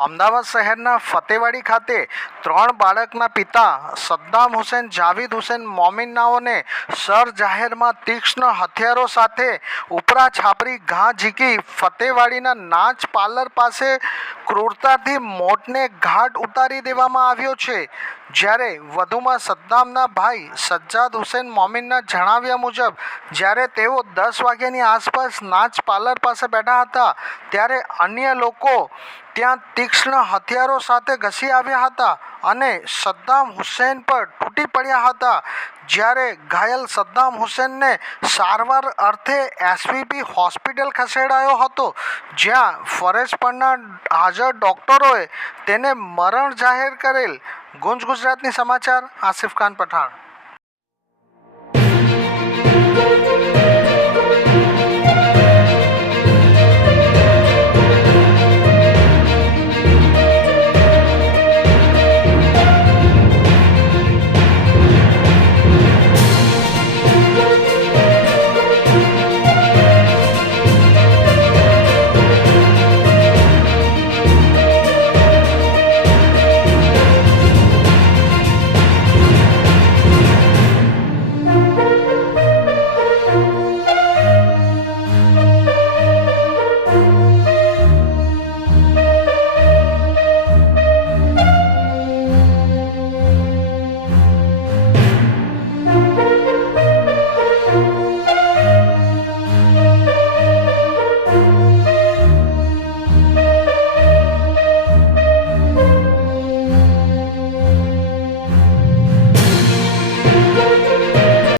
અમદાવાદ શહેરના ફતેવાડી ખાતે ત્રણ બાળકના પિતા સદ્દામ હુસેન, જાવીદ હુસેન મોમિનાઓને સર જાહેરમાં તીક્ષ્ણ હથિયારો સાથે ઉપરા છાપરી ઘા ઝીકી ફતેવાડીના નાચ પાર્લર પાસે ક્રૂરતાથી મોતને ઘાટ ઉતારી દેવામાં આવ્યો છે. જ્યારે વધુમાં સદ્દામના ભાઈ સજ્જાદ હુસેન મોમિનના જણાવ્યા મુજબ, જ્યારે તેઓ દસ વાગ્યાની આસપાસ નાચ પાર્લર પાસે બેઠા હતા, ત્યારે અન્ય લોકો ત્યાં તીક્ષ્ણ હથિયારો સાથે ઘસી આવ્યા હતા. અને સદ્દામ હુસેન પર તૂટી પડ્યા હતા. જ્યારે ઘાયલ સદ્દામ હુસેનને સારવાર અર્થે એસવીપી હોસ્પિટલ ખસેડાયો હતો, જ્યાં ફરજ પરના હાજર ડૉક્ટરોએ તેને મરણ જાહેર કરેલ. ગુંજ ગુજરાતની સમાચાર, આસિફ ખાન પઠાણ.